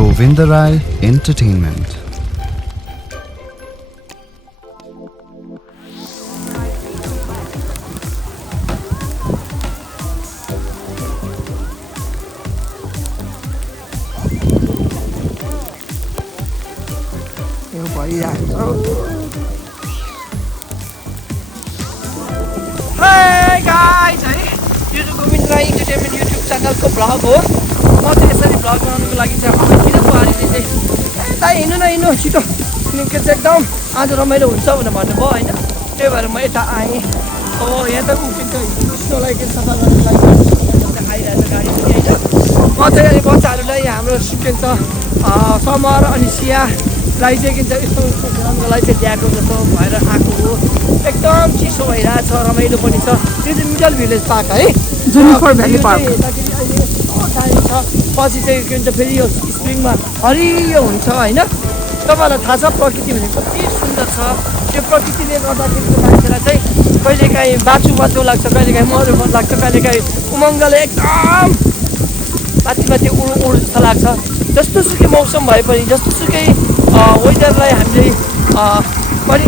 Govinda Rai Entertainment. Hey guys, यो चाहिँ Govind Rai entertainment YouTube च्यानलको भ्लग हो। म चाहिँ यसरी भ्लग बनाउनुको लागि चाहिँ किन बुहारीले चाहिँ यता हिँड्नु न हिँड्नु छिटो किनकि चाहिँ एकदम आज रमाइलो हुन्छ भनेर भन्नुभयो होइन, त्यही भएर म यता आएँ। हो यहाँ त उठिन्छ स्नोलाई के सफा गर्नुको लागि आइरहेको गाडी पनि होइन। म चाहिँ अहिले बच्चाहरूलाई हाम्रो सिकेन्छ समर अनि सियालाई चाहिँ के भन्छ यस्तो घुमाउनुको लागि चाहिँ ल्याएको जस्तो भएर आएको हो। एकदम चिसो भइरहेछ, रमाइलो पनि छ। त्यो चाहिँ मिडल भिलेज पार्क है, जुनिफर भ्याली पार्क। यताखेरि अहिले यस्तो दामी छ। पछि चाहिँ के भन्छ फेरि यो स्प्रिङमा हरियो हुन्छ होइन। तपाईँहरूलाई थाहा छ प्रकृति भने कति सुन्दर छ। त्यो प्रकृतिले गर्दाखेरि मान्छेलाई चाहिँ कहिलेकाहीँ बाँचु बाँचु लाग्छ, कहिलेकाहीँ मरु मन लाग्छ, कहिलेकाहीँ उमङ्गले एकदम माथि माथि उडु उडु जस्तो लाग्छ। जस्तो सुकै मौसम भए पनि, जस्तो सुकै वेदरलाई हामीले पनि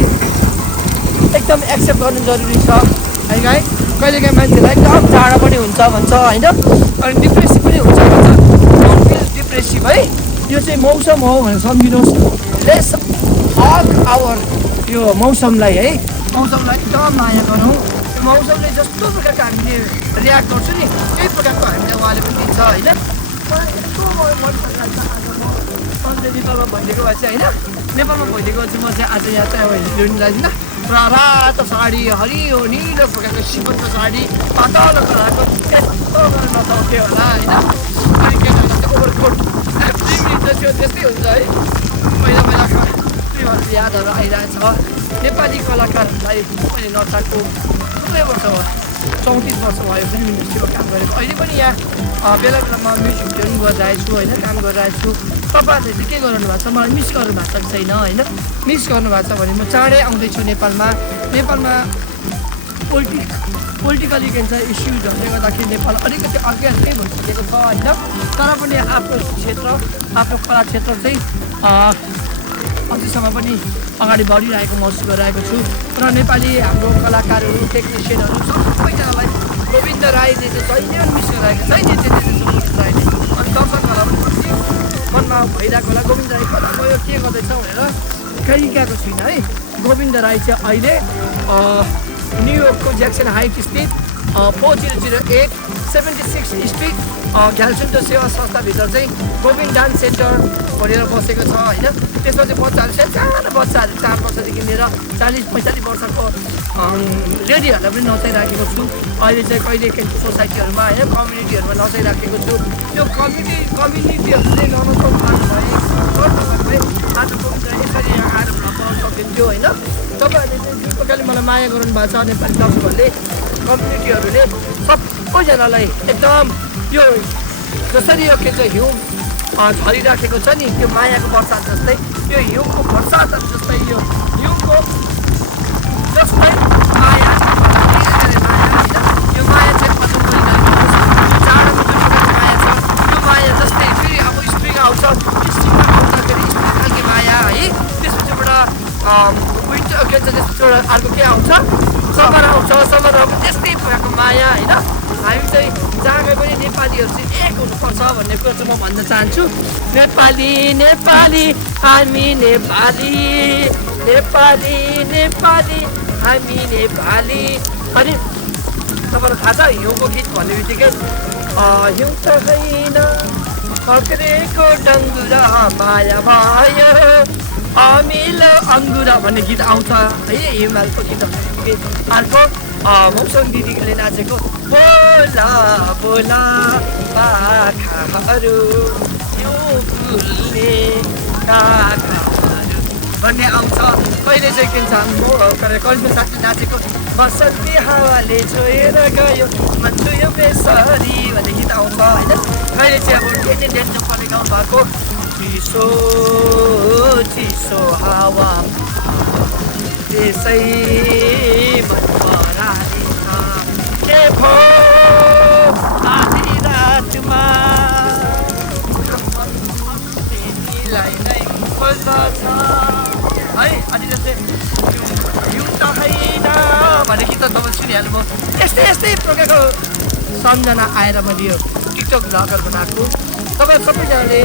एकदम एक्सेप्ट गर्नु जरुरी छ है गाई। कहिलेकाहीँ मान्छेलाई एकदम जाडो पनि हुन्छ भन्छ होइन, अनि डिप्रेसिभ पनि हुन्छ भन्छ। डोन्ट फिल डिप्रेसिभ है, यो चाहिँ मौसम हो भनेर सम्झिनुहोस्। लेट्स हग आवर यो मौसमलाई है, मौसमलाई एकदम माया गरौँ। यो मौसमले जस्तो प्रकारको हामीले रियाक्ट गर्छौँ नि त्यही प्रकारको हामीले उहाँले पनि दिन्छ होइन। मलाई यस्तो मन परिरहेको छ। आज म सधैँ नेपालमा भइदिएको भए चाहिँ होइन, नेपालमा भइदिएको चाहिँ म चाहिँ आज यहाँ चाहिँ ल्याइदिन र रातो साडी, हरियो निलो प्रकारको सिपनको साडी, पातलो कलरको यस्तो गर्न नसक्यो होला होइन। अनि केटाहरूलाई चाहिँ ओभरकोट त्यस्तै हुन्छ है। पहिला पहिलाको फिल्महरू यादहरू आइरहेछ। नेपाली कलाकारहरूलाई मैले नचाहेको थुप्रै वर्ष भयो, 34 वर्ष भयो फिल्म इन्डस्ट्रीमा काम गरेको। अहिले पनि यहाँ बेला बेलामा म्युजिक भिडियो पनि गरिरहेको छु होइन, काम गरिरहेको छु। तपाईँहरूले चाहिँ के गर्नु भएको छ, मलाई मिस गर्नु भएको छ छैन होइन। मिस गर्नुभएको छ भने म चाँडै आउँदैछु नेपालमा। नेपालमा पोलिटिकली के भन्छ इस्युजहरूले गर्दाखेरि नेपाल अलिकति अज्ञातै भइसकेको छ होइन। तर पनि आफ्नो क्षेत्र, आफ्नो कला क्षेत्र चाहिँ अझैसम्म पनि अगाडि बढिरहेको महसुस गरिरहेको छु। र नेपाली हाम्रो कलाकारहरू, टेक्निसियनहरू सबैजनालाई गोविन्द राईले चाहिँ जहिले पनि मिस गरिरहेको छ है। गोविन्द राईले अनि दर्शकहरूलाई पनि कति मनमा भइरहेको होला गोविन्द राई कता गयो, के गर्दैछ भनेर कहीँ गएको छुइनँ है। गोविन्द राई चाहिँ अहिले न्युयोर्कको ज्याक्सन हाइट स्थित 4008 76 स्ट्रिट घ्यालसुन्टो सेवा संस्थाभित्र चाहिँ गोविन्द डान्स सेन्टर खोलेर बसेको छ होइन। त्यसमा चाहिँ बच्चाहरू सानो बच्चाहरू 4 वर्षदेखि लिएर 40-45 वर्षको लेडीहरूलाई पनि नचाइराखेको छु। अहिले चाहिँ कहिले काहीँ सोसाइटीहरूमा होइन, कम्युनिटीहरूमा नचाइराखेको छु। त्यो कम्युनिटीहरूले ननचाउनु भए आज गोविन्द यसरी यहाँ आएर भ्लग बनाउन सकिन्थ्यो होइन। तपाईँहरूले चाहिँ जुन प्रकारले मलाई माया गर्नु भएको छ नेपाली दर्शकहरूले, कम्युनिटीहरूले सबैजनालाई एकदम यो जसरी यो के चाहिँ हिउँ झरिराखेको छ नि, त्यो मायाको बर्सात जस्तै, यो हिउँको बर्सात जस्तै, यो हिउँको जस्तै माया होइन। यो माया चाहिँ खत्म गरिरहेको छ। जाडोको जुन प्रकारको माया छ त्यो माया जस्तै फेरि अब स्प्रिङ आउँछ, स्प्रिङमा आउँदाखेरि स्प्रिङ खालको माया है। त्यसपछिबाट विन्टर के भन्छ त्यसपछिबाट अर्को के आउँछ, समर आउँछ। समरमा पनि त्यस्तै प्रकारको माया होइन। हामी चाहिँ जहाँ गए पनि नेपालीहरू चाहिँ एक हुनुपर्छ भन्ने कुरो चाहिँ म भन्न चाहन्छु। नेपाली नेपाली हामी नेपाली, नेपाली नेपाली हामी नेपाली। अनि तपाईँलाई थाहा छ हिउँको गीत भन्ने बित्तिकै हिउँ त होइन फक्रेको डङ्गुरा माया भयो अमिलो अङ्गुरा भन्ने गीत आउँछ है। हिमालको गीत अर्को मौसम दिदीले नाचेको बोला बोला पाखाहरू यो फुल्ने काखाहरू भन्ने आउँछ। कहिले चाहिँ के भन्छ कहिले साथी नाचेको बसन्ती हावाले छोएर गयो भन्छु यो बेसरी भन्ने गीत आउँछ होइन। कहिले चाहिँ अब डेन्जर पर्ने गाउँ भएको चिसो चिसो हावा त्यसै के भो आधी रातमा खोज्दछ है अनि जस्तै यो त होइन भने गीत तपाईँ सुनिहाल्नुभयो यस्तै यस्तै प्रकारको सम्झना आएर मैले यो टिकटक भ्लगर बनाएको तपाईँ सबैजनाले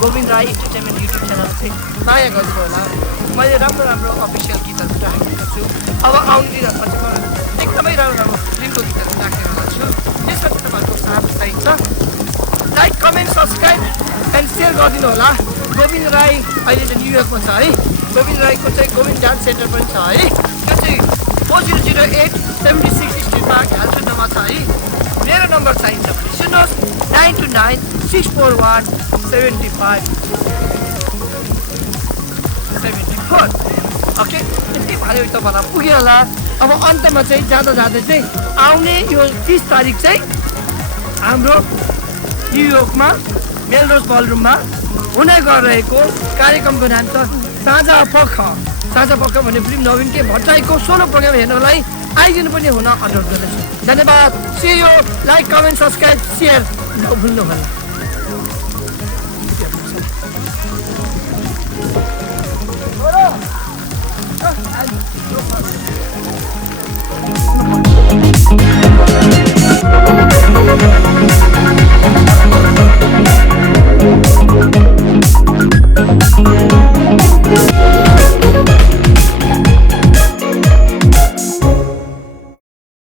Govind Rai entertainment YouTube channel चाहिँ माया गरिदिनु होला मैले राम्रो राम्रो अफिसियल गीतहरू राखेको छु अब आउने दिनहरूमा चाहिँ म एकदमै राम्रो राम्रो फिल्मको गीतहरू राखेको छु त्यसमा चाहिँ तपाईँहरूको साथ चाहिन्छ like comment subscribe and share गरिदिनु होला गोविन्द राई अहिले चाहिँ न्युयोर्कमा छ है गोविन्द राईको चाहिँ गोविन्द डान्स सेन्टर पनि छ है त्यो चाहिँ 4008 76 स्ट्रिटमा घालसुन्नमा छ है मेरो नम्बर चाहिन्छ भने सुन्नुहोस् 929 641 75 74 ओके यति भाइ तपाईँलाई पुग्यो होला अब अन्तमा चाहिँ जाँदा जाँदै चाहिँ आउने यो 30 तारिक चाहिँ हाम्रो न्युयोर्कमा मेलरोज बलरुममा हुने गरिरहेको कार्यक्रमको नाम छ साझा पख भन्ने फिल्म नवीन के भट्टराईको सोलो प्रोग्राम हेर्नलाई आइदिनु पनि हुन अनुरोध गर्दछु धन्यवाद see you like comment subscribe share नभुल्नु होला